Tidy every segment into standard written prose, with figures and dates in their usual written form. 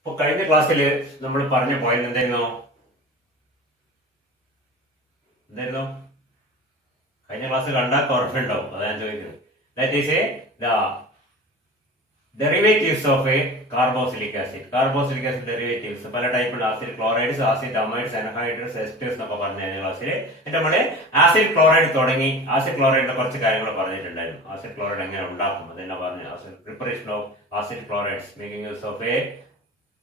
ഇപ്പോൾ കഴിഞ്ഞ ക്ലാസ്സിൽ നമ്മൾ പറഞ്ഞ പോയിന്റ് എന്തായിരുന്നു? കഴിഞ്ഞ ക്ലാസ് കണ്ടാൽ ഓർമ്മയുണ്ടാവും, അതാണ് ചോദിക്കുന്നത്. That is the derivatives of a carboxylic acid. Carboxylic acid derivatives പല ടൈപ്പുള്ള acid chlorides, acid amides, anhydrides, esters എന്നൊക്കെ പറഞ്ഞു കഴിഞ്ഞ ക്ലാസ്സിൽ. എന്നിട്ട് നമ്മള് ആസിഡ് ക്ലോറൈഡ് തുടങ്ങി. ആസിഡ് ക്ലോറൈഡിന്റെ കുറച്ച് കാര്യങ്ങൾ പറഞ്ഞിട്ടുണ്ടായിരുന്നു. ആസിഡ് ക്ലോറൈഡ് എങ്ങനെ ഉണ്ടാക്കും അതെല്ലാം പറഞ്ഞു. Preparation of acid chlorides making use of a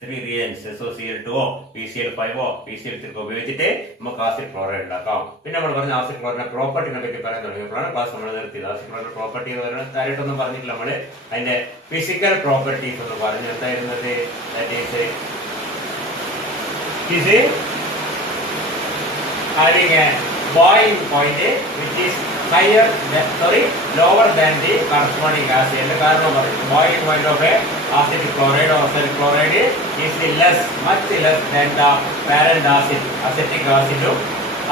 3 reagents SOCl2O, PCl5O, PCl3 ഉപയോഗിച്ചിട്ട് നമുക്ക് ആസിഡ് ക്ലോറൈഡ് ഉണ്ടാക്കാം. പിന്നെ നമ്മൾ പറഞ്ഞ ആസിഡ് ക്ലോറൈഡിന്റെ പ്രോപ്പർട്ടിനെ പറ്റി പറയാൻ തുടങ്ങിയപ്പോഴാണ് ക്ലാസ് നമ്മൾ നിർത്തിയത്. ആസിഡ് ക്ലോറൈഡ് പ്രോപ്പർട്ടി എന്ന് പറയുന്നത് കാര്യമായിട്ടൊന്നും പറഞ്ഞിട്ടില്ല. നമ്മള് അതിന്റെ ഫിസിക്കൽ പ്രോപ്പർട്ടീസ് ഒന്ന് പറഞ്ഞു. എന്തായിരുന്നത്? having a boiling point which is lower than the corresponding acid. കാരണം പറയുന്നത് boiling point of a acid chloride or acid chloride is much less than the parent acid. Acetic acid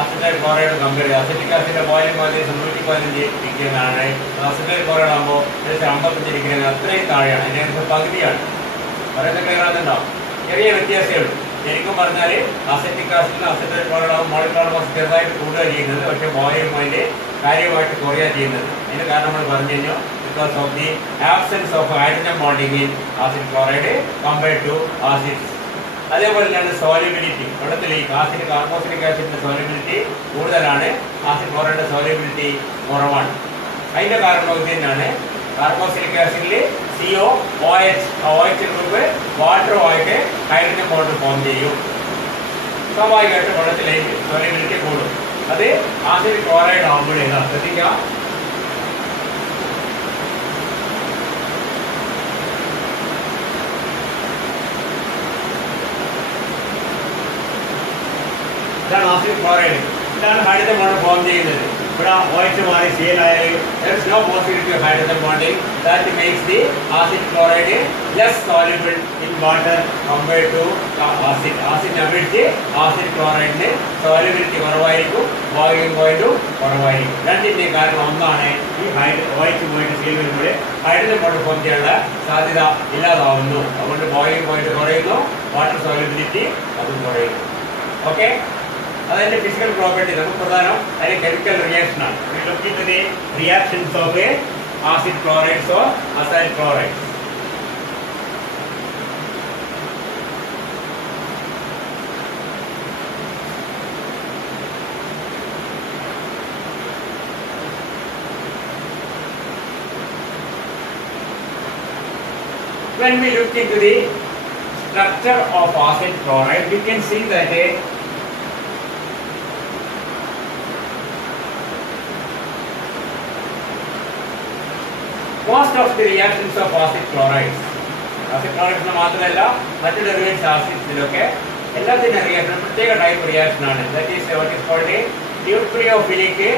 acetyl chloride compare ചെയ്ത് acetic acid boiling point 115 degree ആണ്. acetyl chloride ആകുമ്പോൾ 55 degree, അത്രയും താഴെയാണ്. അതിന്റെ പകുതിയാണ്. പറയുന്നത് ക്ലിയർ ആകുന്നുണ്ടോ? ചെറിയ വ്യത്യാസമേ ഉള്ളൂ. ശരിക്കും പറഞ്ഞാല് അസറ്റിക് ആസിഡിന് അസറ്റൈൽ ക്ലോറൈഡ് ആകുമ്പോൾ മോളിക്കുലർ മാസ് ചെറുതായിട്ട് കൂടുക ചെയ്യുന്നത്, പക്ഷേ ബോയിലിംഗ് പോയിന്റ് കാര്യമായിട്ട് കുറയുക ചെയ്യുന്നത്. അതിന് കാരണം നമ്മൾ പറഞ്ഞു കഴിഞ്ഞു, because of the absence of hydrogen bonding in acid chloride compared to acids. അതേപോലെ തന്നെയാണ് സോലിബിലിറ്റി. വെള്ളത്തിൽ ഈ ആസിഡ് കാർബോസിലിക് ആസിഡിന്റെ സോലിബിലിറ്റി കൂടുതലാണ്, ആസിഡ് ക്ലോറൈഡിന്റെ സോലിബിലിറ്റി കുറവാണ്. അതിന്റെ കാരണം ഇത് തന്നെയാണ്. കാർബോസിലിക് ആസിഡിൽ CO OH ഗ്രൂപ്പ് വാട്ടറുമായിട്ട് ഹൈഡ്രജൻ ബോണ്ട് ഫോം ചെയ്യും. സ്വാഭാവികമായിട്ട് വെള്ളത്തിലേക്ക് സോലിബിലിറ്റി കൂടും. അത് ആസിഡ് ക്ലോറൈഡ് ആകുമ്പോഴേതാ ശ്രദ്ധിക്കുക. ഇതാണ് ആസിഡ് ക്ലോറൈഡ്. ഇതാണ് ഹൈഡ്രജൻ ബോണ്ട് ഫോം ചെയ്യുന്നത്. ഇവിടെ OH മാറി Cl ആയാൽ there is no possibility of hydrogen bonding. That makes the acid chloride less soluble in water compared to acid. Acid അപേക്ഷിച്ച് acid chloride solubility കുറവായിരിക്കും, boiling point കുറവായിരിക്കും. രണ്ടിന്റെ കാരണം ഒന്നാണ് ഈ OH പോയിട്ട് Cl വരുമ്പോൾ ഹൈഡ്രജൻ ബോണ്ട് ഫോം ചെയ്യാനുള്ള സാധ്യത ഇല്ലാതാവുന്നു. അതുകൊണ്ട് ബോയിലിംഗ് പോയിന്റ് കുറയുന്നു, വാട്ടർ സോലിബിലിറ്റി അതും കുറയുന്നു. ഓക്കെ, അതിന്റെ ഫിസിക്കൽ പ്രോപ്പർട്ടി നമുക്ക് പ്രധാനം അതിന്റെ കെമിക്കൽ റിയാക്ഷൻ ആണ്. Reactions of A acid chlorides or acyl chlorides. When we look into the structure of acid chloride, we can see that most of the reactions of acid chlorides മാത്രമല്ല മറ്റു derivatives ആസിഡ്സിലൊക്കെ എല്ലാത്തിനും reaction പ്രത്യേക type reaction ആണ്. That is what is called a nucleophilic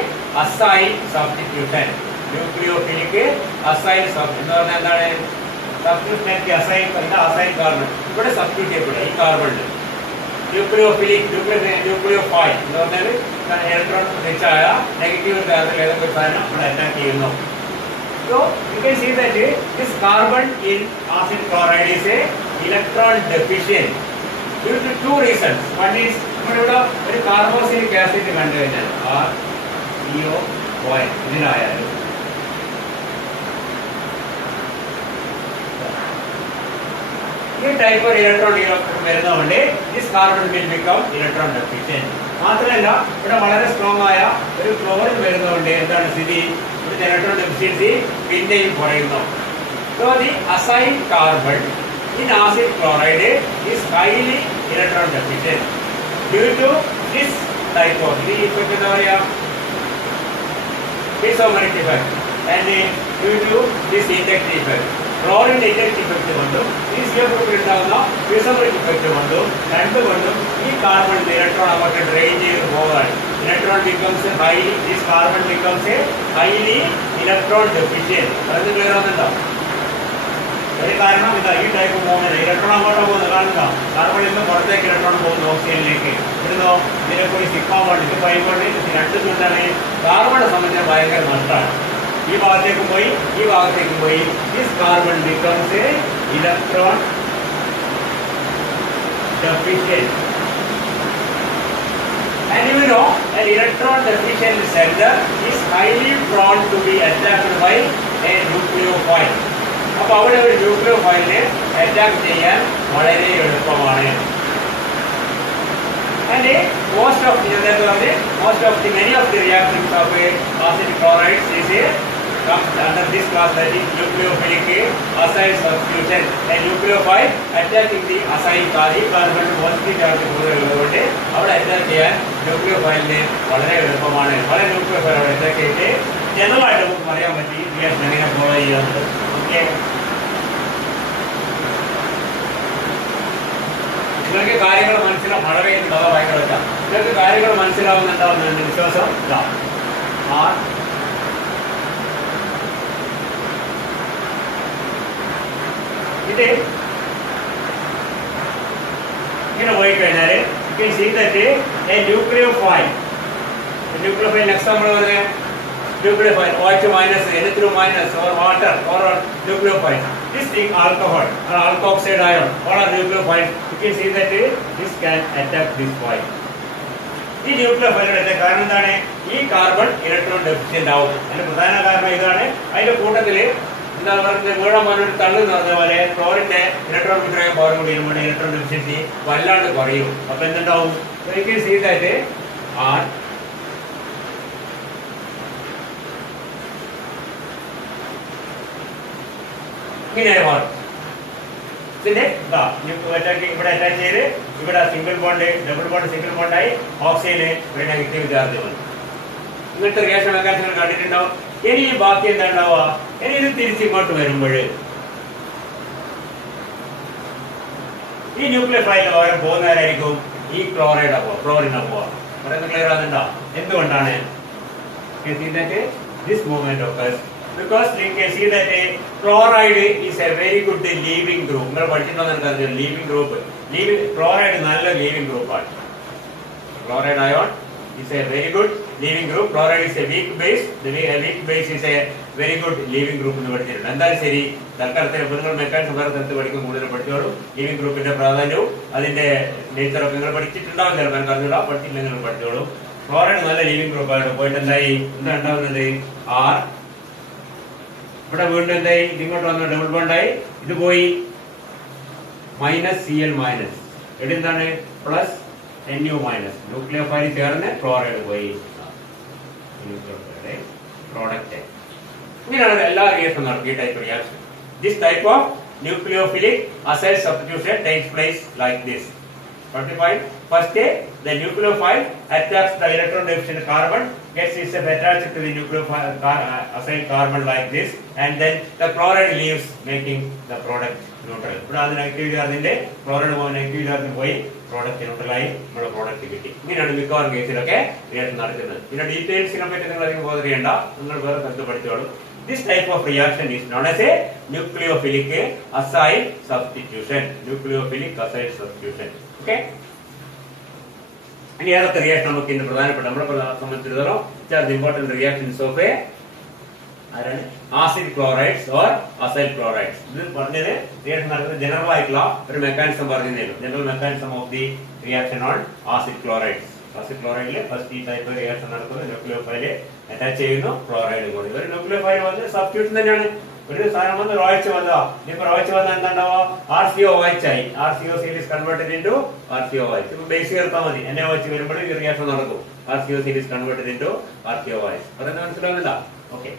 acyl substitution. Nucleophilic acyl എന്ന് പറഞ്ഞാൽ എന്താണ്? Substitution acyl carbon ഇവിടെ substitute ചെയ്യപ്പെടുക. ഈ കാർബണിൽ ന്യൂക്ലിയോഫിലിക് ന്യൂക്ലിയോഫൈൽ എന്ന് പറഞ്ഞാൽ ഇലക്ട്രോൺ റിച്ച് ആയ നെഗറ്റീവ് ചാർജിൽ ഏതൊക്കെ സാധനം ഇവിടെ അറ്റാക്ക് ചെയ്യുന്നു. So you can see that this carbon in acid chloride is a electron deficient due to 2 reasons. One is നമ്മളിവിടെ ഒരു കാർബോസിലിക് ആസിഡ് കണ്ടു കഴിഞ്ഞാൽ CO ഇതിനായാലും ഈ ടൈപ്പ് ഓഫ് ഇലക്ട്രോൺ വരുന്നതുകൊണ്ട് this carbon will become electron deficient. മാത്രമല്ല ഇവിടെ വളരെ strong ആയ ഒരു ക്ലോറിൻ വരുന്നതുകൊണ്ട് എന്താണ് സ്ഥിതി? ഇലക്ട്രോൺ ഡെഫിഷ്യൻസി പിന്നെയും കുറയുന്നു. So the acyl carbon in acid chloride is highly electron deficient due to this type of the effect എന്താ പറയാ? isomeric effect and due to this inductive effect. ക്ലോറിന്റെ ഇൻഡക്റ്റീവ് ഇഫക്റ്റ് കൊണ്ടും ഈ CO ഗ്രൂപ്പിൽ ഉണ്ടാകുന്ന isomeric effect കൊണ്ടും രണ്ടുകൊണ്ടും ഈ carbon electron അങ്ങോട്ട് ഡ്രെയിൻ ചെയ്ത് പോകാൻ electron becomes highly, this carbon becomes a highly electron deficient. അത് ക്ലിയർ ആവുന്നുണ്ടോ? ഒരു കാരണം ഇതാ ഈ ടൈപ്പ് മൂവ്മെന്റ് ഇലക്ട്രോൺ അങ്ങോട്ട് പോകുന്നത് കാണുക. കാർബണിൽ നിന്ന് പുറത്തേക്ക് ഇലക്ട്രോൺ പോകുന്നു ഓക്സിജനിലേക്ക്. ഇവിടുന്നോ ഇതിനെ പോയി സിഗ്മ ബോണ്ട് ഇത് പൈ ബോണ്ട് രണ്ടും എന്താണ്? കാർബണെ സംബന്ധിച്ച ഭയങ്കര നഷ്ടമാണ്. ഈ ഭാഗത്തേക്കും പോയി ഈ ഭാഗത്തേക്കും പോയി. This carbon becomes A electron deficient. And you know, an electron deficient center is highly prone to be attacked by a nucleophile. അപ്പോൾ അവിടെ ഒരു ന്യൂക്ലിയോഫൈലിനെ അറ്റാക്ക് ചെയ്യാൻ വളരെ എളുപ്പമാണ്. And most of the many of the reactions of acidic chlorides comes under this class, that is nucleophilic acyl substitution. A nucleophile attacking the acyl carbon positive charge കൂടുതലുള്ളതുകൊണ്ട് അവിടെ attack ചെയ്യാൻ ന്യൂക്ലിയോഫൈലിന് വളരെ എളുപ്പമാണ്. പല ന്യൂക്ലിയോഫൈൽ അവിടെ attack ചെയ്തിട്ട് ജനറലായിട്ട് നമുക്ക് പറയാൻ പറ്റി റിയാക്ഷൻ എങ്ങനെ ഫോളോ ചെയ്യുന്നത്. ഓക്കെ, നിങ്ങൾക്ക് കാര്യങ്ങൾ മനസ്സിലാവും. മഴ പെയ്യുന്നുണ്ടോ ഭയങ്കര വെച്ച നിങ്ങൾക്ക് കാര്യങ്ങൾ മനസ്സിലാവുന്നുണ്ടാവുന്ന എൻ്റെ വിശ്വാസം. ഇതാ ഇത് ഇങ്ങനെ പോയി കഴിഞ്ഞാൽ ന്യൂക്ലിയോഫൈൽ നെക്സ്റ്റ് നമ്മൾ പറഞ്ഞ nucleophile OH minus N2 minus or water or nucleophile. This thing alcohol or alkoxide ion, all are nucleophiles. You can see that this can attack this foil. ഈ ന്യൂക്ലിയോഫൈലുകളുടെ കാരണം എന്താണ്? ഈ കാർബൺ ഇലക്ട്രോൺ ഡെഫിഷ്യന്റ് ആവും. അതിന്റെ പ്രധാന കാരണം ഇതാണ്. അതിന്റെ കൂട്ടത്തിൽ എന്താ പറയുക, വീഴാൻ പോലൊരു തള്ളു എന്ന് പറഞ്ഞ പോലെ ക്ലോറിന്റെ ഇലക്ട്രോൺ വിക്രയം പവർ കൂടി വരുമ്പോൾ ഇലക്ട്രോൺ ഡെഫിഷ്യൻസി വല്ലാണ്ട് കുറയും. അപ്പൊ എന്തുണ്ടാവും? You can see that R ഇങ്ങനെ മാറും. ഇതിന്റെ ഇവിടെ അറ്റാച്ച് ചെയ്ത് ഇവിടെ single bond double bond single ബോണ്ടായി ഓക്സിജന് ഒരു നെഗറ്റീവ് ചാർജ് വന്നു. ഇങ്ങനത്തെ റിയാക്ഷൻ മെക്കാനിസം കണ്ടിട്ടുണ്ടാവും. ഇനി ബാക്കി എന്താ ഉണ്ടാവുക? ഇനി ഇത് തിരിച്ചിങ്ങോട്ട് വരുമ്പോൾ ഈ ന്യൂക്ലിയോഫൈൽ പകരം പോകുന്നവരായിരിക്കും ഈ ക്ലോറിനാ പോവാ. പറയുന്നത് ക്ലിയർ ആകുന്നുണ്ടോ? എന്തുകൊണ്ടാണ്? This movement occurs because you can see that chloride is a very good leaving group. നിങ്ങൾ പഠിച്ചിട്ടുണ്ടോ? leaving group. Chloride നല്ല leaving group ആണ്. Chloride ion is a very good leaving group. Chloride is a weak base. The weak base is a very good leaving group എന്ന് പഠിച്ചിട്ടുണ്ട്. എന്തായാലും ശരി, തൽക്കാലത്തിൽ നിങ്ങൾ mechanism വേറെ സ്ഥലത്ത് പഠിക്കും കൂടുതൽ പഠിച്ചോളൂ. ലീവിംഗ് ഗ്രൂപ്പിന്റെ പ്രാധാന്യവും അതിന്റെ നേച്ചറൊക്കെ നിങ്ങൾ പഠിച്ചിട്ടുണ്ടാവും. ചിലപ്പോൾ അറിഞ്ഞൂടാ, പഠിച്ചില്ല നിങ്ങൾ പഠിച്ചോളൂ. ക്ലോറൈഡ് നല്ല ലീവിംഗ് ഗ്രൂപ്പ് ആയിട്ട് പോയിട്ട് എന്തായി എന്താ ഉണ്ടാവുന്നത്? ആർ ഇവിടെ വീണ്ടും എന്തായി? ഇങ്ങോട്ട് വന്ന ഡബിൾ ബോണ്ടായി ഇത് പോയി -Cl മൈനസ് ഇവിടെ എന്താണ്? പ്ലസ് Nu മൈനസ് ന്യൂക്ലിയോഫൈൽ ചേർന്ന് ക്ലോറൈഡ് പോയി പ്രോഡക്റ്റ്. ഇങ്ങനെയാണ് എല്ലാ റിയാക്ഷൻ നടക്കുക. ഈ type reaction, this type of nucleophilic acyl substitution takes place like this. What the point? First, the nucleophile attacks the electron deficient carbon, gets itself attached to the nucleophile acyl carbon like this, and then the chloride leaves, making the product neutral. ഇവിടെ അത് negative ചാർജിന്റെ chloride negative ചാർജിൽ പോയി product ന്യൂട്രലായി നമ്മുടെ product കിട്ടി. ഇങ്ങനെയാണ് മിക്കവാറും കേസിലൊക്കെ reaction നടക്കുന്നത്. ഇതിന്റെ ഡീറ്റെയിൽസിനെ പറ്റി നിങ്ങൾ അധികം ബോധർ ചെയ്യേണ്ട, നിങ്ങൾ വേറെ സ്ഥലത്ത് പഠിച്ചോളൂ. This type of reaction is known as a nucleophilic acyl substitution. Nucleophilic acyl substitution. Okay. ഇനി ഏതൊക്കെ റിയാക്ഷൻ നമുക്ക് ഇന്ന് പ്രധാനപ്പെട്ട നമ്മളെ സംബന്ധിച്ചിടത്തോളം the important reactions of a acid chlorides or acyl chlorides. ഇത് പറഞ്ഞത് റിയാക്ഷൻ നടക്കുന്നത് ജനറൽ ആയിട്ടുള്ള ഒരു മെക്കാനിസം പറഞ്ഞതേ ഉള്ളൂ. General mechanism of the reaction on acid chlorides. Acid ക്ലോറൈഡില് ഫസ്റ്റ് ഈ ടൈപ്പ് റിയാക്ഷൻ നടക്കുന്നത് ന്യൂക്ലിയോഫൈല് അറ്റാച്ച് ചെയ്യുന്നു, ക്ലോറൈഡ് കൂടി. ഒരു ന്യൂക്ലിയോഫൈൽ വന്ന് സബ്സ്റ്റിറ്റ്യൂഷൻ തന്നെയാണ്. ഒരു സാധനം വന്ന് OH വന്നതാ. ഇപ്പൊ OH വന്നാൽ എന്താണ്ടാവുക? RCOOH ആയി. RCOCl is converted into RCOOH. ഇപ്പൊ ബേസ് ചേർത്താൽ മതി. NaOH വരുമ്പോൾ ഈ റിയാക്ഷൻ നടക്കും. RCOCl is converted into RCOOH. പറയുന്നത് മനസ്സിലാവുന്നുണ്ടോ? Okay.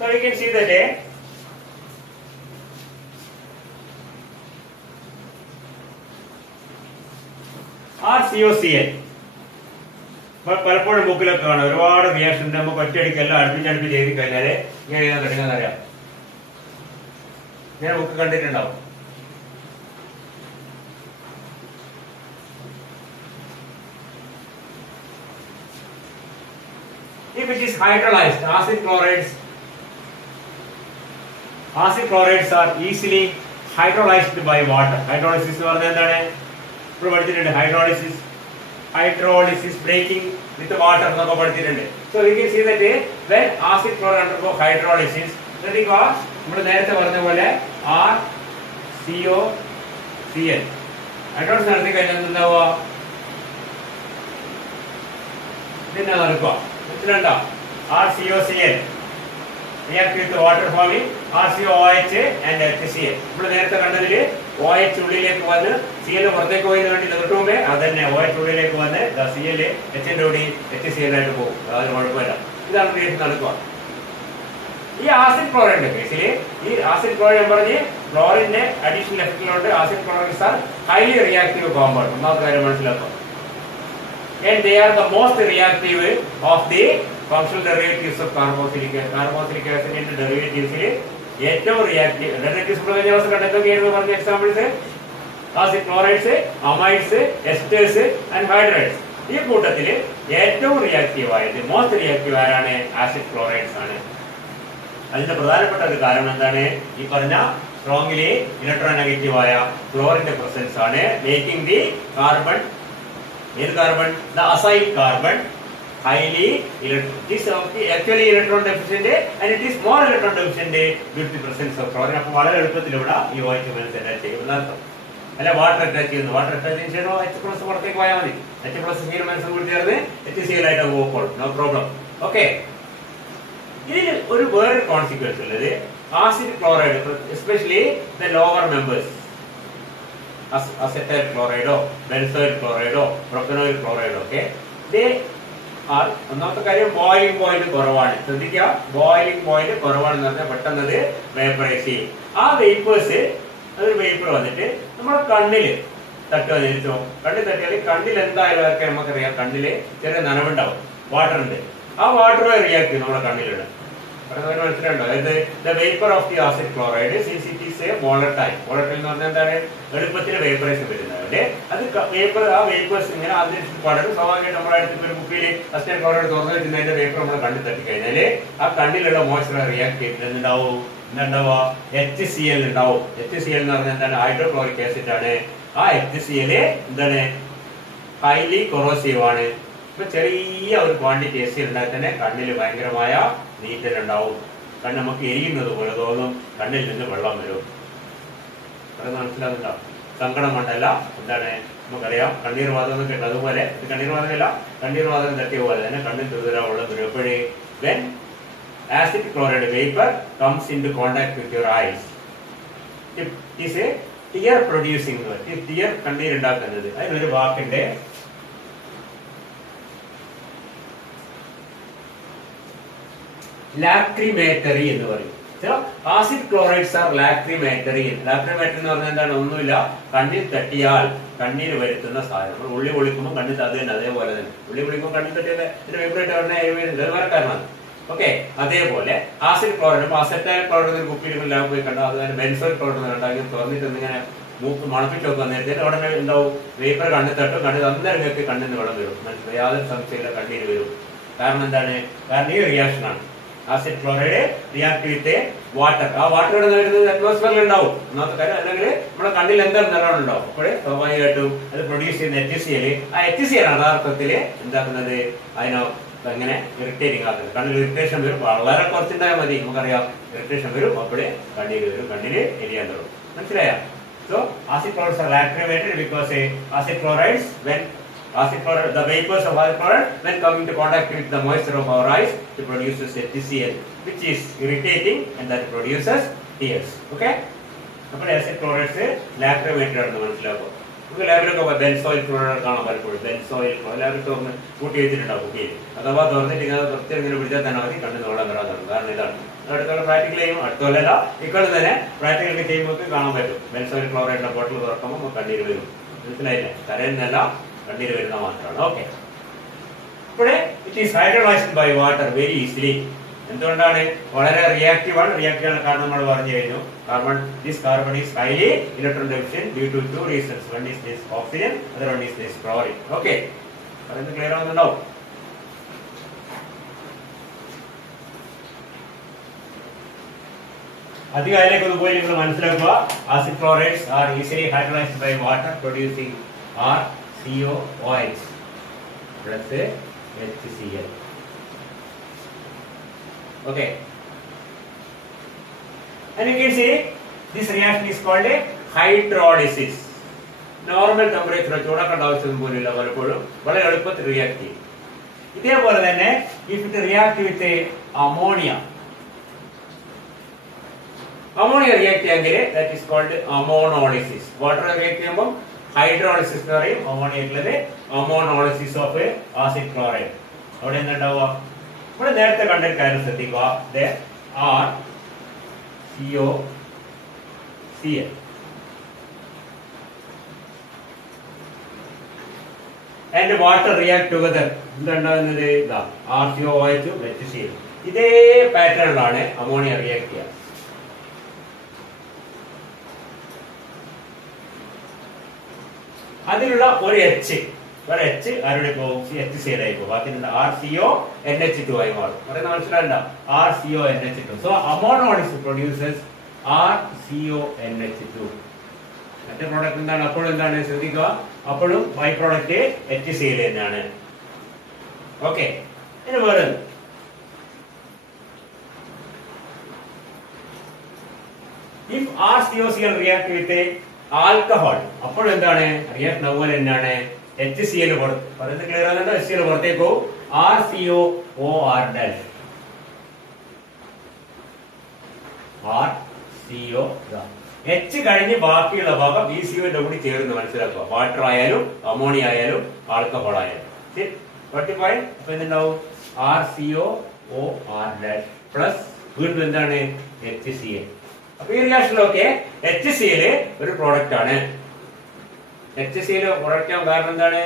So we can see that RCOCl പലപ്പോഴും ബുക്കിലൊക്കെ കാണാം. ഒരുപാട് റിയാക്ഷൻ നമുക്ക് ഒറ്റയടിക്ക് എല്ലാം അടുപ്പിച്ചടുപ്പിച്ച് എഴുതി കഴിഞ്ഞാല് ഇങ്ങനെ എഴുതാൻ പറ്റുന്ന അറിയാം. ഞാൻ ബുക്ക് കണ്ടിട്ടുണ്ടാവും. If it is hydrolyzed, acid chlorides are easily hydrolyzed by water. Hydrolysis എന്ന് പറഞ്ഞാൽ എന്താണ്? ഇപ്പോൾ പഠിച്ചിട്ടുണ്ട്. Hydrolysis hydrolysis breaking with water എന്നൊക്കെ പഠിച്ചിട്ടുണ്ട്. So we can see that when acid chloride undergo hydrolysis, ശ്രദ്ധിക്കുക, നമ്മൾ നേരത്തെ പറഞ്ഞ പോലെ RCOCl ഹൈഡ്രോളിസിസ് നടത്തി കഴിഞ്ഞാൽ എന്താവുക? ഇതിനെ നടക്കുക, മനസ്സിലുണ്ടോ? RCOCl react with water forming RCOOH and HCl. നമ്മൾ നേരത്തെ കണ്ടതിൽ OH ഉള്ളിലേക്ക് വന്ന് Cl പുറത്തേക്ക് പോയി കണ്ടില്ല തൊട്ട് മുമ്പേ, അതന്നെ OH ഉള്ളിലേക്ക് വന്ന് Cl Hന്റെ കൂടി HCl ആയിട്ട് പോകും. അതൊരു കുഴപ്പമില്ല. ഇതാണ് റിയാക്ഷൻ നടക്കുക. ഈ ആസിഡ് ക്ലോറൈഡിന്റെ കേസിൽ ഈ ആസിഡ് ക്ലോറൈഡ് പറഞ്ഞ് ക്ലോറിന്റെ അഡീഷണൽ എഫക്റ്റിലുണ്ട്. Acid chlorides are highly reactive compound. ഒന്നാമത്തെ കാര്യം മനസ്സിലാക്കുക. And they are the most reactive of the functional derivatives of carboxylic acid. Carboxylic acid ന്റെ ഡെറിവേറ്റീവ്സിൽ ഏറ്റവും റിയാക്റ്റീവ് ഡെറിവേറ്റീവ്സ് കഴിഞ്ഞ ദിവസം കണ്ടെത്തുകയായിരുന്നു പറഞ്ഞ examples acid chlorides, amides, എസ്റ്റേഴ്സ് and hydrides. ഈ കൂട്ടത്തിൽ ഏറ്റവും റിയാക്റ്റീവ് ആയത് മോസ്റ്റ് റിയാക്റ്റീവ് ആരാണ്? ആസിഡ് ക്ലോറൈഡ്സ് ആണ്. അതിന്റെ പ്രധാനപ്പെട്ട ഒരു കാരണം എന്താണ്? ഈ പറഞ്ഞ സ്ട്രോങ്ലി ഇലക്ട്രോനെഗറ്റീവ് ആയ ക്ലോറിന്റെ പ്രസൻസ് ആണ് മേക്കിംഗ് ദി കാർബൺ, ഏത് carbon? The acyl carbon highly actually electron deficient and it is more electron deficient due to the presence of chlorine. അപ്പോൾ വളരെ എളുപ്പത്തിൽ ഇവിടെ ഈ OH മൈനസ് അറ്റാച്ച് ചെയ്യുന്ന അർത്ഥം. അല്ല വാട്ടർ അറ്റാച്ച് ചെയ്യുന്നു, വാട്ടർ അറ്റാച്ച് ചെയ്യുമ്പോൾ H+ പുറത്തേക്ക് പോയാൽ മതി. H+ Cl മൈനസ് കൂടി ചേർന്ന് HCl ആയിട്ട് പോകുമ്പോൾ നോ പ്രോബ്ലം. ഓക്കെ, ഇതിൽ ഒരു വേറെ കോൺസിക്വൻസ് ഉള്ളത് acid chloride especially the lower members acetyl ക്ലോറൈഡോ ബെൻസോയിൽ ക്ലോറൈഡോ പ്രൊപ്പനോയിൽ ക്ലോറൈഡോ ഒക്കെ ഒന്നാമത്തെ കാര്യം ബോയിലിംഗ് പോയിന്റ് കുറവാണ്. ശ്രദ്ധിക്കുക, ബോയിലിംഗ് പോയിന്റ് കുറവാണെന്ന് പറഞ്ഞാൽ പെട്ടെന്നത് വേപ്പറൈസ് ചെയ്യും. ആ വേപ്പേഴ്സ് അതൊരു വേപ്പർ വന്നിട്ട് നമ്മുടെ കണ്ണില് തട്ടുക നേരിച്ചോ, കണ്ണിൽ തട്ടിയാൽ കണ്ണിൽ എന്തായാലും ഒക്കെ നമുക്കറിയാം കണ്ണില് ചെറിയ നനവുണ്ടാവും, വാട്ടർ ഉണ്ട്. ആ വാട്ടറുമായി റിയാക്ട് ചെയ്യും നമ്മുടെ കണ്ണിലുള്ള. മനസ്സിലുണ്ടോ? അതായത് the vapour of the acid chloride since volatile. Volatile എന്ന് പറഞ്ഞാൽ എന്താണ്? എളുപ്പത്തിൽ വേപ്പറൈസ് വരുന്നവരുടെ അത് വേപ്പർ, ആ വേപ്പേഴ്സ് ഇങ്ങനെ അതിന് പടരും. സ്വാഭാവികമായിട്ട് നമ്മുടെ അടുത്ത് ഒരു കുപ്പിയിൽ അസിഡ് ക്ലോറൈഡ് തുറന്നു വെച്ചിട്ട് വേപ്പർ നമ്മൾ കണ്ണിൽ തട്ടി കഴിഞ്ഞാല് ആ കണ്ണിലുള്ള മോയ്സ്ചർ റിയാക്ട് ചെയ്തിട്ട് എന്തുണ്ടാവും? എന്താണ്ടാവുക? HCl ഉണ്ടാവും. HCl എന്ന് പറഞ്ഞാൽ എന്താണ്? ഹൈഡ്രോക്ലോറിക് ആസിഡ് ആണ്. ആ HCl എന്താണ്? ഹൈലി കൊറോസീവ് ആണ്. ഇപ്പൊ ചെറിയ ഒരു ക്വാണ്ടിറ്റി HCl ഉണ്ടാക്കി തന്നെ കണ്ണിൽ ഭയങ്കരമായ നീറ്റലുണ്ടാവും. കണ്ണ് നമുക്ക് എരിയുന്നത് പോലെ തോന്നും, കണ്ണിൽ നിന്ന് വെള്ളം വരും. അത് മനസ്സിലാകുന്നുണ്ടോ? സങ്കടം കൊണ്ടല്ല, എന്താണ് നമുക്കറിയാം കണ്ണീർ വാതകം എന്നൊക്കെ ഉണ്ട്. അതുപോലെ ഇത് കണ്ണീർ വാതകമല്ല, കണ്ണീർ വാതകം തട്ടിയ പോലെ തന്നെ കണ്ണിൽ തുറരാ വെള്ളം വരും. എപ്പോഴേ when acid chloride vapor comes into contact with your eyes, it is a tear producing. tear കണ്ണീർ ഉണ്ടാക്കുന്നത്. അതിനൊരു വാക്കിന്റെ ലാക്രിമേറ്ററി എന്ന് പറയും. Acid chlorides are lachrymatory. Lachrymatory എന്ന് പറഞ്ഞാൽ എന്താണ്? ഒന്നുമില്ല, കണ്ണിൽ തട്ടിയാൽ കണ്ണീര് വരുത്തുന്ന സാധനം. നമ്മൾ ഉള്ളി പൊളിക്കുമ്പോൾ കണ്ണിൽ അത് തന്നെ, അതേപോലെ തന്നെ ഉള്ളി പൊളിക്കുമ്പോൾ കണ്ണിൽ തട്ടിയാൽ വേപ്പറേറ്റ് വേറെ കാരണമാണ്. ഓക്കെ, അതേപോലെ ആസിഡ് ക്ലോറൈഡ്, അസറ്റൈൽ ക്ലോറൈഡ് കുപ്പിയിൽ പോയി കണ്ടോ, അതുപോലെ ബെൻസോയിൽ ക്ലോറൈഡ് കണ്ടാൽ തുറന്നിട്ട് ഇങ്ങനെ മൂക്ക് മണപ്പിച്ച് നോക്കുക. നേരത്തെ ഉടനെ ഉണ്ടാവും വേപ്പർ കണ്ണിൽ തട്ടും, കണ്ണിൽ അന്നേരം കേക്ക് കണ്ണിന് വെള്ളം വരും. മനസ്സിലായി? യാതൊരു സംശയമില്ല, കണ്ണീര് വരും. കാരണം എന്താണ്? കാരണം ഈ റിയാക്ഷൻ ആണ്. Acid chloride react with water. ആ വാട്ടർ ഇവിടെ വരുന്നത് അറ്റ്മോസ്ഫിയറിൽ ഉണ്ടാവും, ഒന്നാമത്തെ കാര്യം. അല്ലെങ്കിൽ നമ്മുടെ കണ്ണിൽ എന്തായാലും നിറം ഉണ്ടാവും. അപ്പോൾ സ്വാഭാവികമായിട്ടും അത് പ്രൊഡ്യൂസ് ചെയ്യുന്ന HCl. ആ HCl ആണ് യഥാർത്ഥത്തിൽ എന്താക്കുന്നത്? അതിനോ എങ്ങനെ ഇറിറ്റേറ്റിംഗ് ആക്കുന്നത്. കണ്ണിൽ ഇറിറ്റേഷൻ വരും. വളരെ കുറച്ചുണ്ടായാൽ മതി, നമുക്കറിയാം ഇറിറ്റേഷൻ വരും. അപ്പോഴേ കണ്ണീര് വരും, കണ്ണിന് എരിയാൻ തുടങ്ങും. മനസ്സിലായോ? So acid chlorides are lacrimated because acid chlorides, when acid chloride, the vapors of acid chloride when come into contact with the moisture of our eyes, it produces HCl, which is irritating and that produces tears. Okay? അപ്പോൾ acid chlorides lacrimated ആണെന്ന് മനസ്സിലാക്കുക. നമുക്ക് ലാബിലൊക്കെ benzoyl chloride കാണാൻ പലപ്പോഴും. Benzoyl ലാബിൽ തുറന്ന് കൂട്ടി വെച്ചിട്ടുണ്ടാവും കുപ്പിയിൽ. അഥവാ തുറന്നിട്ട് ഇങ്ങനെ പ്രത്യേകം ഇങ്ങനെ പിടിച്ചാൽ തന്നെ മതി, കണ്ണിന് വെള്ളം വരാതാണ്. കാരണം ഇതാണ്. അടുത്തോളം പ്രാക്ടിക്കൽ ചെയ്യും, അടുത്തോലല്ല ഇക്കൊല്ലം തന്നെ പ്രാക്ടിക്കലൊക്കെ ചെയ്യുമ്പോൾ കാണാൻ പറ്റും. ബെൻസോയിൽ ക്ലോറൈഡിന്റെ ബോട്ടിൽ തുറക്കുമ്പോൾ കണ്ണീര് വരും. മനസ്സിലായില്ലേ? കരയുന്നല്ല, കണ്ണീര് വരുന്ന മാത്രമാണ്. ഓക്കെ, ഇവിടെ it is hydrolysed by water very easily. എന്തുകൊണ്ടാണ്? വളരെ റിയാക്റ്റീവ് ആണ്. റിയാക്റ്റീവ് ആണ് കാരണം നമ്മൾ പറഞ്ഞു കഴിഞ്ഞു. This carbon is highly electron deficient due to 2 reasons. One is this oxygen, other one is this chlorine. Okay, പറയുന്നത് ക്ലിയർ ആവുന്നുണ്ടാവും. അധികം അതിലേക്ക് ഒന്ന് പോയി നിങ്ങൾ മനസ്സിലാക്കുക. Acid chlorides are easily hydrolysed by water producing RCOOH. plus HCl. Okay. And you can see this reaction is called a hydrolysis. Normal temperature ചൂടാക്കേണ്ട ആവശ്യം പോലുമില്ല പലപ്പോഴും വളരെ എളുപ്പത്തിൽ റിയാക്ട് ചെയ്യും. ഇതേപോലെ തന്നെ if it react with ammonia react ചെയ്യുമെങ്കിൽ that is called ammonolysis. Water react ചെയ്യുമ്പോൾ hydrolysis എന്ന് പറയും. ammonia ഉള്ളത് ammonolysis of acid chloride. അവിടെ എന്താണ്ടാവുക? ഇവിടെ നേരത്തെ കണ്ട കാര്യം ശ്രദ്ധിക്കുക. there are COCl and water react together. എന്തുണ്ടാകുന്നത്? ഇതാ RCOOH HCl. ഇതേ പാറ്റേണിലാണ് അമോണിയ റിയാക്ട് ചെയ്യുക. അതിലുള്ള ഒരു H ആരുടെ പോകും? HCl ആയി പോകും. ബാക്കിയുള്ള RCONH2 ആയി മാറും. പറയുന്നത് മനസ്സിലാകണ്ട? RCONH2. So ammonolysis produces RCONH2. മറ്റേ പ്രോഡക്റ്റ് എന്താണ്? അപ്പോഴും എന്താണ് ശ്രദ്ധിക്കുക, അപ്പോഴും ബൈ പ്രോഡക്റ്റ് HCl തന്നെയാണ്. ഓക്കെ, ഇനി വേറെ if RCOCl react with alcohol, അപ്പോൾ എന്താണ് റിയാക്ട് അതുപോലെ തന്നെയാണ്. HCl പറയുന്നത് ക്ലിയർ ആകുന്നുണ്ടോ? HCl പുറത്തേക്ക് പോകും. RCOOR ഡാഷ് RCO H കഴിഞ്ഞ് ബാക്കിയുള്ള ഭാഗം BCOന്റെ കൂടി ചേർന്ന് മനസ്സിലാക്കുക. വാട്ടർ ആയാലും അമോണിയ ആയാലും ആൽക്കഹോൾ ആയാലും. അപ്പൊ എന്തുണ്ടാവും? RCOOR ഡാഷ് പ്ലസ് വീണ്ടും എന്താണ് HCl. അപ്പൊ ഈ റിയാക്ഷനിലൊക്കെ HCl ഒരു പ്രോഡക്റ്റ് ആണ്. HCl പ്രൊഡക്റ്റ് ആവാൻ കാരണം എന്താണ്?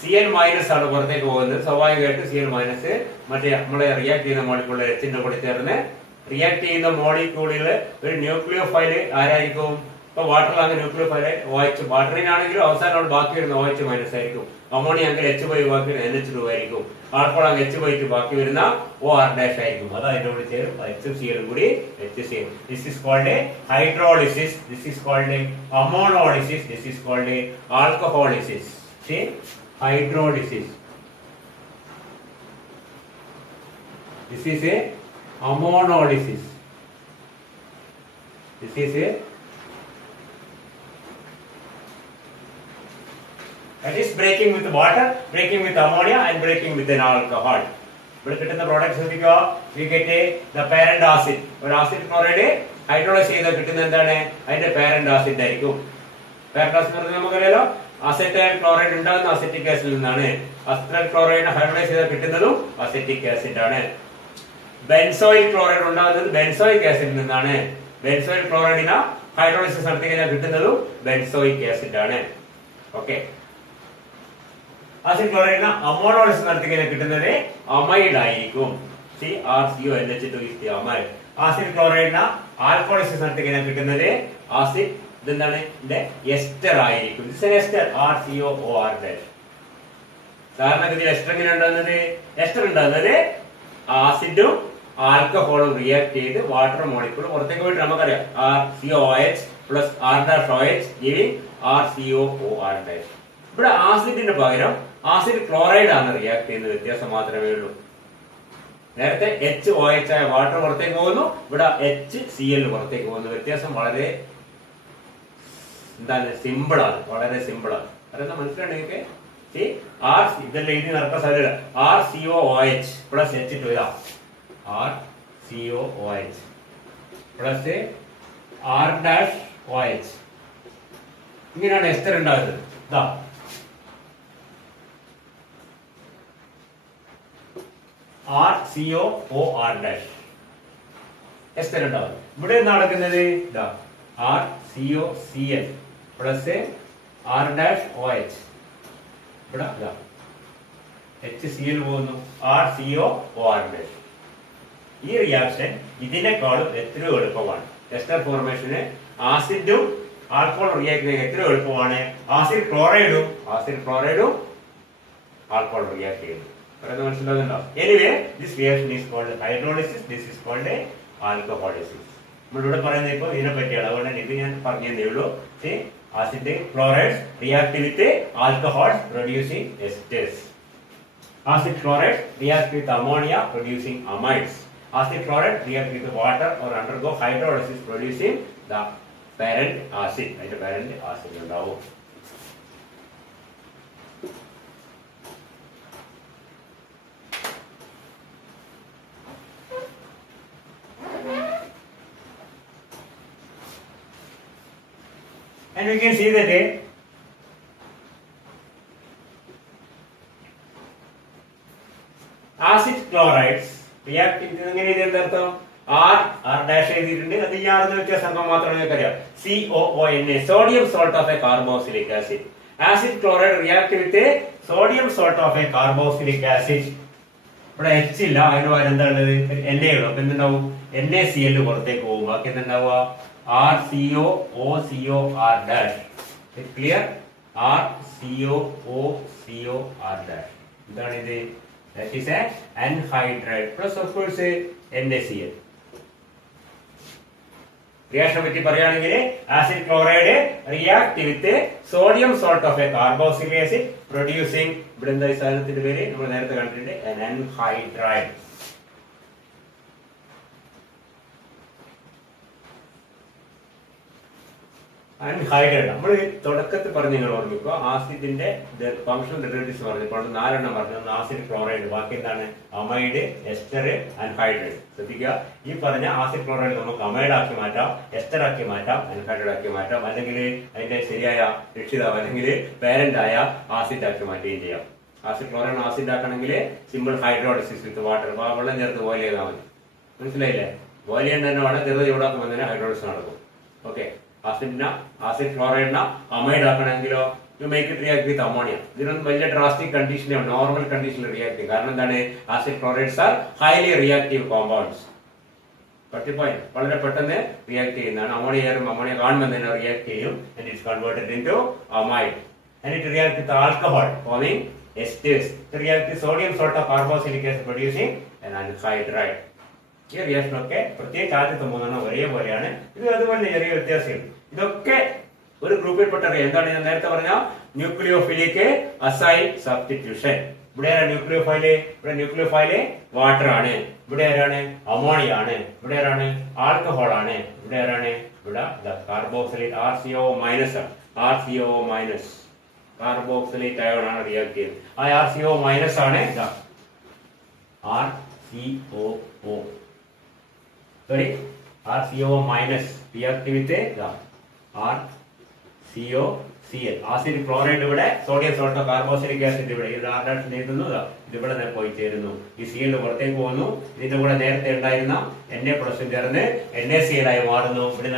Cl മൈനസ് ആണ് പുറത്തേക്ക് പോകുന്നത്. സ്വാഭാവികമായിട്ട് Cl മൈനസ് മറ്റേ നമ്മളെ റിയാക്ട് ചെയ്യുന്ന മോളിക്യൂൾ Hന്റെ കൂടെ ചേർന്ന് റിയാക്ട് ചെയ്യുന്ന മോളിക്യൂളുകൾ ഒരു ന്യൂക്ലിയോഫൈൽ ആരായിരിക്കും? ഇപ്പൊ വാട്ടറിലാണ് ന്യൂക്ലിയോഫൈൽ OH. വാട്ടറിനാണെങ്കിലും അവസാനം അവിടെ ബാക്കി വരുന്ന OH മൈനസ് ആയിരിക്കും. അമോണിയ ആണെങ്കിൽ H ബാക്കി വരുന്ന NH2 ആയിരിക്കും. ആൽക്കഹോൾ ആണെങ്കിൽ H ബാക്കി ബാക്കി വരുന്ന OR ഡാഷ് ആയിരിക്കും. അത് അതിന്റെ കൂടെ ചേരും. HCl കൂടി HCl. This is called a hydrolysis. This is called a ammonolysis. This is called a alcoholysis. See, hydrolysis. This is a ammonolysis. This is a that is breaking with water, breaking with ammonia and breaking with an alcohol. ഇവിടെ കിട്ടുന്ന products ശ്രദ്ധിക്കുക. We get the parent acid. ഒരു acid chloride hydrolyse ചെയ്താൽ കിട്ടുന്ന എന്താണ്? അതിന്റെ parent acid ആയിരിക്കും. Parent acid എന്ന് പറഞ്ഞാൽ നമുക്കറിയാലോ, അസറ്റൈൽ ക്ലോറൈഡ് ഉണ്ടാകുന്ന അസറ്റിക് ആസിഡിൽ നിന്നാണ്. അസറ്റൈൽ ക്ലോറൈഡ് ഹൈഡ്രോളൈസ് ചെയ്താൽ കിട്ടുന്നതും അസറ്റിക് ആസിഡ് ആണ്. ബെൻസോയിൽ ക്ലോറൈഡ് ഉണ്ടാകുന്നത് ബെൻസോയിക് ആസിഡിൽ നിന്നാണ്. ബെൻസോയിൽ ക്ലോറൈഡിന് ഹൈഡ്രോളിസിസ് നടത്തി കഴിഞ്ഞാൽ കിട്ടുന്നതും ബെൻസോയിക് ആസിഡ് ആണ്. ഓക്കെ, ആസിഡ് ക്ലോറൈഡിന് അമോണോളിസിസ് നടത്തി കഴിഞ്ഞാൽ കിട്ടുന്നത് അമൈഡ് ആയിരിക്കും. RCONH2 is the amide. Acid ക്ലോറൈഡിന് ആൽക്കഹോളിസിസ് നടത്തി കഴിഞ്ഞാൽ കിട്ടുന്നത് ആസിഡ് ഇതെന്താണ്? എസ്റ്റർ ആയിരിക്കും. Ester RCOOR dash. സാധാരണഗതിയിൽ എസ്റ്റർ എങ്ങനെ ഉണ്ടാകുന്നത്? എസ്റ്റർ ഉണ്ടാകുന്നത് ആസിഡും ആൽക്കഹോളും റിയാക്ട് ചെയ്ത് വാട്ടർ മോളിക്യൂൾ പുറത്തേക്ക് പോയിട്ട് നമുക്കറിയാം RCOOH plus R-OH giving RCOOR dash. ഇവിടെ ആസിഡിന് പകരം ആസിഡ് ക്ലോറൈഡ് ആണ് റിയാക്ട് ചെയ്യുന്ന വ്യത്യാസം മാത്രമേ ഉള്ളൂ. നേരത്തെ HOH ആയ വാട്ടർ പുറത്തേക്ക് പോകുന്നു, ഇവിടെ HCl പുറത്തേക്ക് പോകുന്നു. വ്യത്യാസം വളരെ എന്താണ്? സിമ്പിൾ ആണ്, വളരെ സിമ്പിൾ ആണ്. അതെന്താ മനസ്സിലായി നിങ്ങൾക്ക്? ഇതെല്ലാം എഴുതി നടക്കാൻ സാധ്യത. RCOOH പ്ലസ് H2 ഇതാ RCOOH പ്ലസ് R-OH. ഇങ്ങനെയാണ് എസ്റ്റർ ഉണ്ടാകുന്നത്. ഇതാ RCOOR ഡാഷ് എസ്റ്റർ ഉണ്ടാകും. ഇവിടെ നടക്കുന്നത് ഇതാ RCOCl പ്ലസ് R-OH. ഇവിടെ HCl പോകുന്നു RCOOR ഡാഷ്. ഈ റിയാക്ഷൻ ഇതിനേക്കാളും എത്രയോ എളുപ്പമാണ്. എസ്റ്റർ ഫോർമേഷന് ആസിഡും ആൽക്കഹോൾ റിയാക്ട് ചെയ്യാൻ എത്രയോ എളുപ്പമാണ്. ആസിഡ് ക്ലോറൈഡും ആൽക്കഹോൾ റിയാക്ട് ചെയ്യുന്നു. പറയുന്നത് മനസ്സിലാകുന്നുണ്ടോ? Anyway, this reaction is called hydrolysis. This is called alcoholysis. നമ്മളിവിടെ പറയുന്നത് ഇപ്പോൾ ഇതിനെ പറ്റിയാണ്. അതുകൊണ്ട് ഇത് ഞാൻ പറഞ്ഞതേ ഉള്ളൂ. acid chlorides react with alcohols producing esters. Acid chloride react with ammonia producing amides. Acid chloride react with water or undergo hydrolysis producing the parent acid. അതിന്റെ parent acid ഉണ്ടാവും. And we can see that acid chlorides react എങ്ങനെ ഇതിന്റെ R dash എഴുതിയിട്ടുണ്ട്. അത് ഈ ആറിന് വ്യത്യാസം മാത്രമേ നിങ്ങൾക്കറിയാം. COONA sodium salt of a carboxylic acid. Acid chloride react with a sodium salt of a carboxylic acid. ഇവിടെ H ഇല്ല, അതിന് പകരം എന്താണ് Na ഉള്ളു. അപ്പൊ എന്തുണ്ടാവും? NaCl പുറത്തേക്ക് പോകും. ബാക്കി എന്തുണ്ടാവുക? RCOOCO R dash. Clear? RCOOCO R dash. എന്താണ് ഇത്? That is an anhydride plus of course NaCl. Reaction പറ്റി പറയുകയാണെങ്കിൽ acid chloride react with sodium salt of A carboxylic acid producing ഇവിടെ എന്താ ഈ സാധനത്തിന്റെ പേര് നമ്മൾ നേരത്തെ കണ്ടിട്ടുണ്ട് anhydride. Anhydride നമ്മൾ തുടക്കത്തിൽ പറഞ്ഞ നിങ്ങൾ ഓർമ്മിക്കുക ആസിഡിന്റെ ഫംഗ്ഷണൽ ഡെറിവേറ്റീവ്സ് പറഞ്ഞപ്പോൾ 4 എണ്ണം പറഞ്ഞു. ആസിഡ് ക്ലോറൈഡ്, ബാക്കി എന്താണ് അമൈഡ്, എസ്റ്റർ, അൻഹൈഡ്രൈഡ്. ശ്രദ്ധിക്കുക, ഈ പറഞ്ഞ ആസിഡ് ക്ലോറൈഡ് നമുക്ക് അമൈഡ് ആക്കി മാറ്റാം, എസ്റ്റർ ആക്കി മാറ്റാം, അൻഹൈഡ്രൈഡ് ആക്കി മാറ്റാം, അല്ലെങ്കിൽ അതിന്റെ ശരിയായ രക്ഷിതാവ് അല്ലെങ്കിൽ പേരന്റ് ആയ ആസിഡ് ആക്കി മാറ്റുകയും ചെയ്യാം. ആസിഡ് ക്ലോറൈഡ് ആസിഡ് ആക്കണമെങ്കിൽ സിമ്പിൾ ഹൈഡ്രോളിസിസ് വിത്ത് വാട്ടർ, വെള്ളം ചേർത്ത് ബോയിൽ ചെയ്താൽ മതി. മനസ്സിലായില്ലേ? ബോയിൽ ചെയ്യാൻ തന്നെ വേണം, ചെറുത് ചൂടാക്കുമ്പോൾ തന്നെ ഹൈഡ്രോളിസിസ് നടക്കും. ഓക്കെ, ആസിഡ് ക്ലോറൈഡിനെ അമൈഡ് ആക്കണമെങ്കിലോ you make it react with ammonia. ഇതിനൊന്നും വലിയ ഡ്രാസ്റ്റിക് കണ്ടീഷനാണ്, നോർമൽ കണ്ടീഷനിൽ റിയാക്ട് ചെയ്യും. കാരണം എന്താണ്? Acid chlorides are highly reactive compounds. Point വളരെ പെട്ടെന്ന് റിയാക്ട് ചെയ്യുന്നതാണ്. അമോണിയ കാണുമ്പോൾ തന്നെ റിയാക്ട് ചെയ്യും. and it's converted into amide and it reacts with alcohol forming esters. It reacts with sodium salt of carboxylic acid producing an anhydride. ഈ reaction ഒക്കെ പ്രത്യേകിച്ച് ആദ്യത്തെ 3 എണ്ണം ഒരേപോലെയാണ്. ഇത് അതുപോലെ ചെറിയ വ്യത്യാസമുണ്ട്. ഇതൊക്കെ ഒരു ഗ്രൂപ്പിൽപ്പെട്ട എന്താണ് ഞാൻ നേരത്തെ പറഞ്ഞ ന്യൂക്ലിയോഫിലിക് അസൈൽ സബ്സ്റ്റിറ്റ്യൂഷൻ. ഇവിടെ ആരാണ് ന്യൂക്ലിയോഫൈല്? ഇവിടെ ന്യൂക്ലിയോഫൈല് വാട്ടർ ആണ്. ഇവിടെ ആരാണ്? അമോണിയ ആണ്. ഇവിടെ ആരാണ്? ആൽക്കഹോൾ ആണ്. ഇവിടെ ആരാണ്? ഇവിടെ കാർബോക്സിലേറ്റ് RCO മൈനസ് ആണ്. RCO മൈനസ് കാർബോക്സിലേറ്റ് അയോൺ ആണ് റിയാക്ട് ചെയ്യുന്നത്. ആ RCO മൈനസ് ആണ് RCOO. Sorry, RCO minus react with RCOCl. Acid chloride ഇവിടെ സോഡിയം സോൾട്ട് കാർബോക്സിലിക് ആസിഡ് ഇവിടെ ഇത് R ഡാഷ് എഴുതുന്നു. ഇത് ഇവിടെ പോയി ചേരുന്നു. ഈ Cl പുറത്തേക്ക് പോകുന്നു. ഇതിന്റെ കൂടെ നേരത്തെ ഉണ്ടായിരുന്ന Na പ്ലസ് ചേർന്ന് NaCl ആയി മാറുന്നു. ഇവിടെ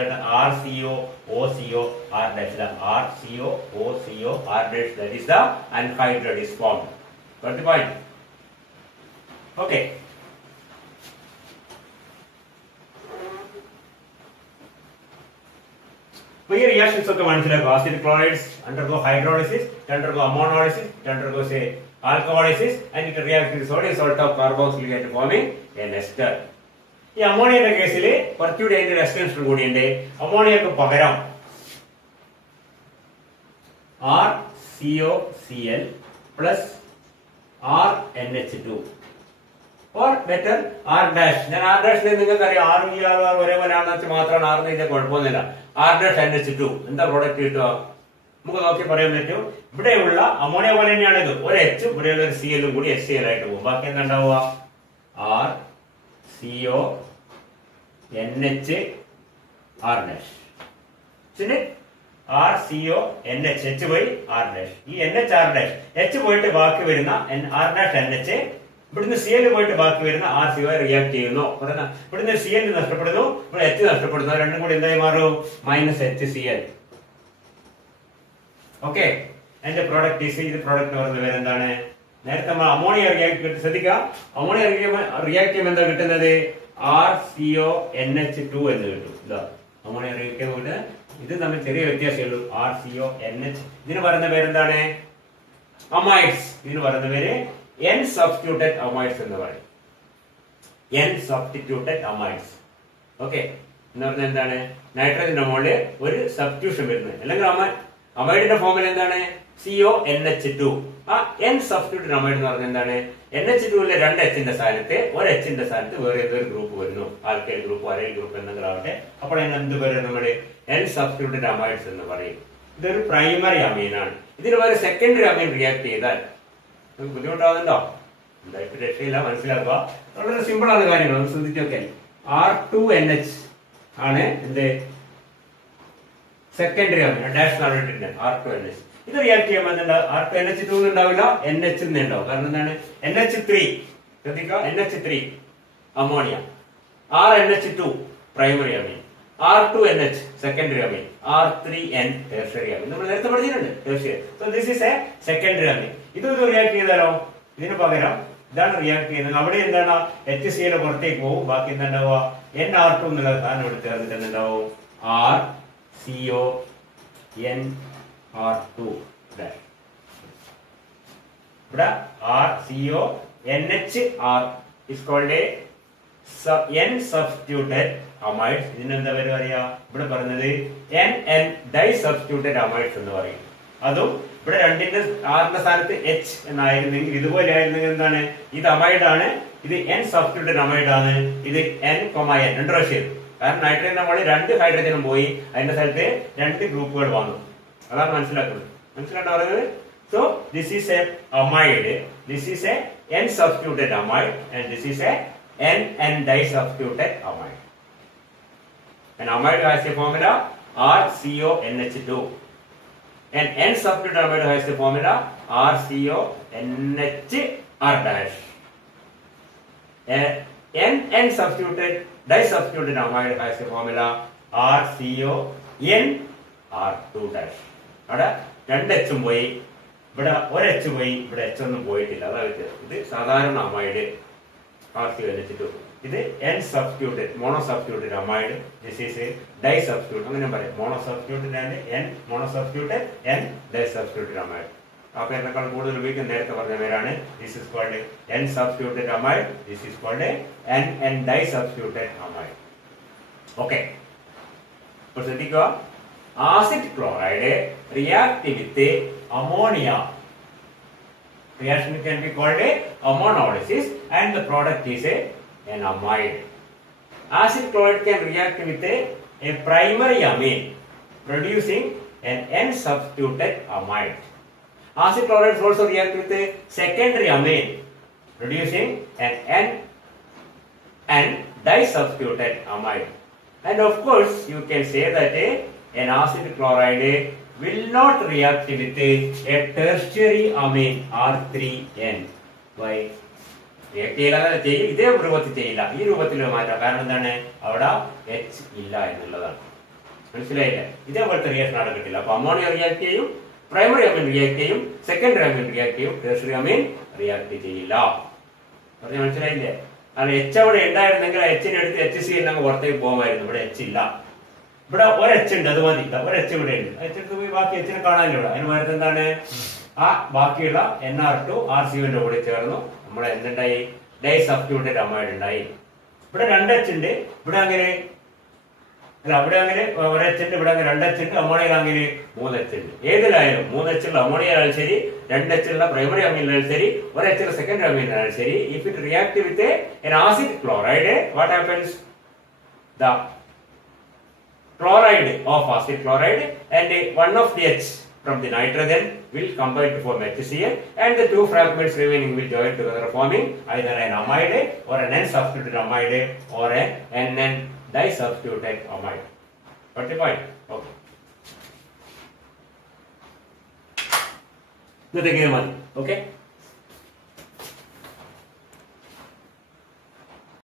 RCOOCO R dash. RCOOCO R dash, that is the anhydride is formed. Got the point? Okay. ഈ റിയാക്ഷൻസ് ഒക്കെ മനസ്സിലാക്കുക. Acid chlorides undergo hydrolysis, undergo ammonolysis, undergo say alcoholysis and it reacts with sodium salt of carboxylic acid forming an ester. ഈ അമോണിയയുടെ കേസിൽ കുറച്ചുകൂടി അതിന്റെ extension കൂടിയുണ്ട്. അമോണിയക്ക് പകരം RCOCl plus RNH2 or better R dash. ഞാൻ R dash നിങ്ങൾക്ക് അറിയാം, R ഈ R ഒരേപോലെയാണെന്ന് വെച്ചാൽ മാത്രമാണ് R ഇതിന്റെ കുഴപ്പമൊന്നുമില്ല. R dash NH2 എന്താ പ്രോഡക്റ്റ് കിട്ടുക? നമുക്ക് നോക്കി പറയാൻ പറ്റും. ഇവിടെയുള്ള അമോണിയ പോലെ തന്നെയാണ് ഇത്. ഒരു H, ഇവിടെയുള്ള ഒരു Cl കൂടി HCl ആയിട്ട് പോകും. ബാക്കി എന്താ ഉണ്ടാവുക? RCONH R dash. ശരി, RCONH H പോയി R dash. ഈ NH R dash H പോയിട്ട് ബാക്കി വരുന്ന R dash NH, ഇവിടുന്ന് Cl പോയിട്ട് ബാക്കി വരുന്ന RCO റിയാക്ട് ചെയ്യുന്നു. ഇവിടുന്ന് Cl നഷ്ടപ്പെടുന്നു, ഇവിടെ H നഷ്ടപ്പെടുന്നു. രണ്ടും കൂടി എന്തായി മാറും? -HCl. ഓക്കെ, അതിന്റെ പ്രോഡക്റ്റ് ഇത് പ്രോഡക്റ്റ് പറയുന്ന പേര് എന്താണ്? നേരത്തെ നമ്മൾ അമോണിയ റിയാക്ട് ശ്രദ്ധിക്കുക. അമോണിയ റിയാക്ട് ചെയ്യുമ്പോൾ എന്താ കിട്ടുന്നത്? RCONH2 എന്ന് കിട്ടും. ഇതാ അമോണിയ റിയാക്ട് ചെയ്യുമ്പോൾ ഇത് തമ്മിൽ ചെറിയ വ്യത്യാസമേ ഉള്ളൂ. RCONH. ഇതിന് പറയുന്ന പേരെന്താണ്? അമൈഡ്സ്. ഇതിന് പറയുന്ന പേര് N substituted amides എന്ന് പറയും. N substituted amides. ഓക്കെ, എന്ന് പറഞ്ഞാൽ എന്താണ്? നൈട്രജന്റെ മുകളിൽ ഒരു സബ്സ്റ്റിറ്റ്യൂഷൻ വരുന്നത്. അല്ലെങ്കിൽ അമൈഡിന്റെ ഫോമിൽ എന്താണ്? CONH2. ആ N സബ്സ്റ്റിറ്റ്യൂട്ടഡ് അമൈഡ് എന്ന് പറഞ്ഞാൽ എന്താണ്? NH2ലെ 2 Hന്റെ സ്ഥാനത്ത് ഒരു Hന്റെ സ്ഥാനത്ത് വേറെ ഏതൊരു ഗ്രൂപ്പ് വരുന്നു, ആൽക്കൈൽ ഗ്രൂപ്പ്, അരൈൽ ഗ്രൂപ്പ് എന്തെങ്കിലും ആവട്ടെ. അപ്പോൾ എന്ത് പേര് നമ്മുടെ N സബ്സ്റ്റിറ്റ്യൂട്ടഡ് അമൈഡ്സ് എന്ന് പറയും. ഇതൊരു പ്രൈമറി അമീനാണ്. ഇതിന് വേറെ സെക്കൻഡറി അമീൻ റിയാക്ട് ചെയ്താൽ ബുദ്ധിമുട്ടാവുന്നുണ്ടോ? എന്തായിട്ട് രക്ഷയില്ല, മനസ്സിലാക്കുക. വളരെ സിമ്പിൾ ആണ് കാര്യങ്ങൾ, ഒന്ന് ശ്രദ്ധിച്ചൊക്കെ. R2NH ആണ് എന്ത് സെക്കൻഡറി അമീൻ, ഡാഷ് നടന്നിട്ടുണ്ട് R2NH. ഇത് റിയാക്ട് ചെയ്യുമ്പോൾ എന്താ? R2NH2 ഉണ്ടാവില്ല, NH ഉണ്ടാവും. കാരണം എന്താണ്? NH3 ശ്രദ്ധിക്കുക, NH3 ammonia, RNH2 primary amine, R2NH secondary amine, R3N tertiary amine. നമ്മൾ നേരത്തെ പഠിച്ചിട്ടുണ്ട് tertiary. So this is a secondary amine. ഇത് റിയാക്ട് ചെയ്താലോ? ഇതിന് പകരം ഇതാണ് റിയാക്ട് ചെയ്യുന്നത്. അവിടെ എന്താണ്? HCl പുറത്തേക്ക് പോകും. ബാക്കി എന്താ ഉണ്ടാവുക? NR2 എന്നുള്ള സാധനം എടുത്ത് ചേർന്നിട്ട് എന്തുണ്ടാവും? RCONR2. ഇവിടെ RCONHR is called a N substituted amide. ഇതിനെന്താ പേര് പറയാ? ഇവിടെ പറഞ്ഞത് NN disubstituted amides എന്ന് പറയും. അതും ഇവിടെ രണ്ടിന്റെ ആറിന്റെ സ്ഥാനത്ത് H എന്നായിരുന്നെങ്കിൽ, ഇതുപോലെ ആയിരുന്നെങ്കിൽ എന്താണ്? ഇത് അമൈഡ് ആണ്, ഇത് N സബ്സ്റ്റിറ്റ്യൂട്ടഡ് അമൈഡ് ആണ്, ഇത് N, N 2 പ്രാവശ്യം. കാരണം നൈട്രജൻ നമ്മൾ 2 ഹൈഡ്രജനും പോയി, അതിന്റെ സ്ഥലത്ത് 2 ഗ്രൂപ്പുകൾ വന്നു. അതാണ് മനസ്സിലാക്കുന്നത്. മനസ്സിലാട്ടോ പറയുന്നത്? So this is A amide, this is A N substituted amide, and this is a NN disubstituted amide. An amide has a formula RCONH2. An N substituted amide has the formula RCONHR dash. An NN substituted disubstituted amide has the formula RCONR2 dash. അവിടെ 2 H പോയി, ഇവിടെ ഒരു H പോയി, ഇവിടെ H ഒന്നും പോയിട്ടില്ല. അതായത് ഇത് സാധാരണ അമൈഡ് RCONH2. ഇത് N substituted mono substituted amide. This is a disubstituted. അങ്ങനെ പറയാം, mono substituted and N mono substituted N disubstituted amide. ആ പേരിനേക്കാൾ കൂടുതൽ ഉപയോഗിക്കുന്ന നേരത്തെ പറഞ്ഞ പേരാണ്. This is called N substituted amide. This is called N disubstituted amide. Okay. അപ്പോൾ ശ്രദ്ധിക്കുക, acid chloride react with ammonia. Reaction can be called a ammonolysis, and the product is an amide. Acid chloride can react with a primary amine, producing an N substituted amide. Acid chlorides also react with a secondary amine, producing an N disubstituted amide. And of course, you can say that an acid chloride will not react with a tertiary amine R3N. Why? React ചെയ്യില്ല, ഇതേ രൂപത്തിൽ ചെയ്യില്ല, ഈ രൂപത്തിൽ മാറ്റാം. കാരണം എന്താണ്? അവിടെ H ഇല്ല എന്നുള്ളതാണ്. മനസ്സിലായില്ലേ? ഇതേപോലത്തെ റിയാക്ഷൻ നടക്കത്തില്ല. അപ്പൊ അമോണിയ റിയാക്ട് ചെയ്യും, പ്രൈമറി അമീൻ റിയാക്ട് ചെയ്യും, സെക്കൻഡറി അമീൻ റിയാക്ട് ചെയ്യും, ടെർഷ്യറി അമീൻ റിയാക്ട് ചെയ്യില്ല. പറഞ്ഞ മനസ്സിലായില്ലേ? കാരണം H അവിടെ ഉണ്ടായിരുന്നെങ്കിൽ Hനെ എടുത്ത് HCl അങ്ങ് പുറത്തേക്ക് പോകുമായിരുന്നു. ഇവിടെ H ഇല്ല, ഇവിടെ ഒരു H ഉണ്ട്, അത് മതി. ഒരു H ഇവിടെ ഉണ്ട്, H എടുത്ത് പോയി ബാക്കി Hനെ കാണാനില്ല ഇവിടെ. അതിന് പകരത്ത് എന്താണ്? ആ ബാക്കിയുള്ള NR2 RCOന്റെ കൂടെ ചേർന്നു നമ്മുടെ എന്തുണ്ടായി? ഡൈസബ്സ്റ്റിറ്റ്യൂട്ടഡ് അമൈഡ് ഉണ്ടായി. ഇവിടെ 2 H ഉണ്ട്, ഇവിടെ അങ്ങനെ അല്ല, അവിടെ അങ്ങനെ ഒരു H ഉണ്ട്, ഇവിടെ അങ്ങനെ 2 H ഉണ്ട്. അമോണിയയിൽ അങ്ങനെ 3 H ഉണ്ട്. ഏതിലായാലും 3 H ഉള്ള അമോണിയയിലായാലും ശരി, 2 H ഉള്ള പ്രൈമറി അമീനിലായാലും ശരി, 1 H ഉള്ള സെക്കൻഡറി അമീനിലായാലും ശരി, if it react with an acid chloride, what happens? The chloride of acid chloride and one of the H from the nitrogen will combine to form HCl, and the 2 fragments remaining will join together, forming either an amide or an N substituted amide or an NN disubstituted amide. Got the point? Okay. Now take one. Okay.